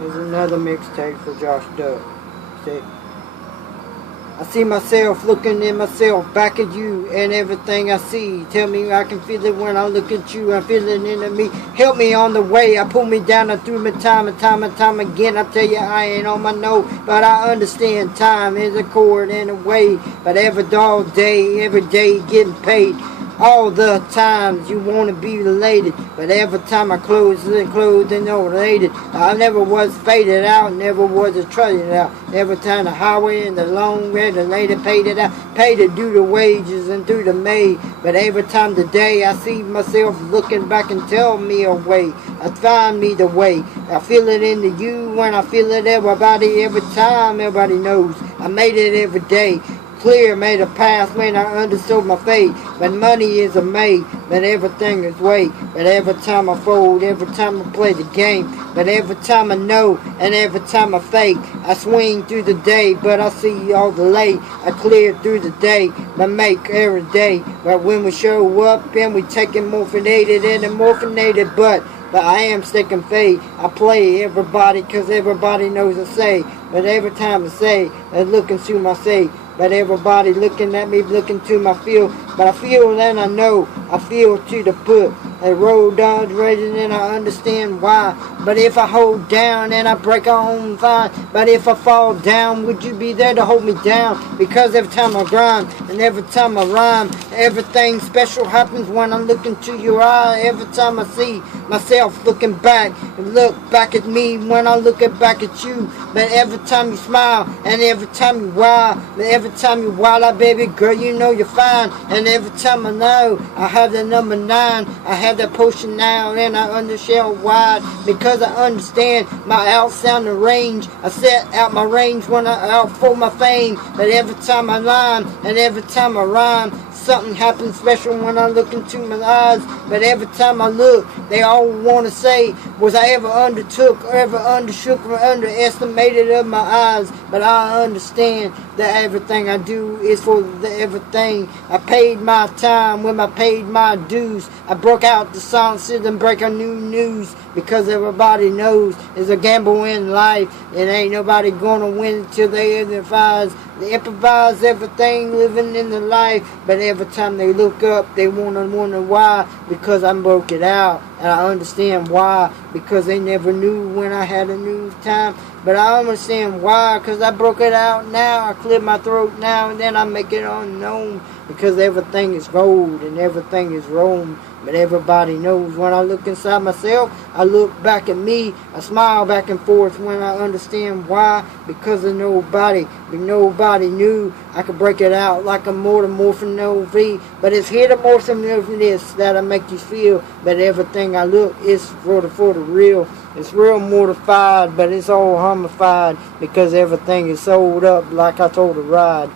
There's another mixtape for Josh Duck. See? I see myself looking at myself, back at you, and everything I see. Tell me I can feel it when I look at you. I feel it in me. Help me on the way. I pull me down and through my time and time again. I tell you I ain't on my note, but I understand time is a chord and a way. But every dog day, every day getting paid. All the times you want to be related, but every time I clothes and related, I never was faded out, never was a traded out. Every time the highway and the long red, the lady paid it out, paid to do the wages and through the May. But every time today I see myself looking back and tell me a way, I find me the way. I feel it in the you when I feel it everybody, every time everybody knows. I made it every day. Clear, made a path when I understood my fate. But money is a made, but everything is weight. But every time I fold, every time I play the game. But every time I know, and every time I fake, I swing through the day, but I see all the late. I clear through the day, but make every day. But when we show up, and we taking morphinated and morphinated, but I am sticking fade. I play everybody, cause everybody knows I say. But every time I say, they're looking to my say. But everybody looking at me, looking to my feel. But I feel and I know, I feel to the put. A road dodge raising and I understand why. But if I hold down and I break on fine. But if I fall down, would you be there to hold me down? Because every time I grind and every time I rhyme, everything special happens when I look into your eye. Every time I see myself looking back and look back at me when I look back at you. But every time you smile and every time you wow, but every time you wild, baby girl, you know you're fine. And every time I know I have the number 9, I have that potion now, and I understand why. Because I understand my outsound the range. I set out my range when I out for my fame. But every time I rhyme and every time I rhyme, something happens special when I look into my eyes. But every time I look, they all want to say, was I ever undertook or ever undershook or underestimated of my eyes? But I understand that everything I do is for everything. I paid my time when I paid my dues. I broke out the sciences and break a new news. Because everybody knows it's a gamble in life. And ain't nobody gonna win till they improvise. They improvise everything living in the life. But every time they look up, they wonder why. Because I broke it out. And I understand why. Because they never knew when I had a new time. But I understand why. Because I broke it out now. I clear my throat now. And then I make it unknown. Because everything is gold and everything is Rome. But everybody knows when I look inside myself, I look back at me, I smile back and forth when I understand why. Because of nobody, but nobody knew I could break it out like a morphin OV. But it's here to morphin that I make you feel. But everything I look is for the real. It's real mortified, but it's all homified. Because everything is sold up like I told a ride.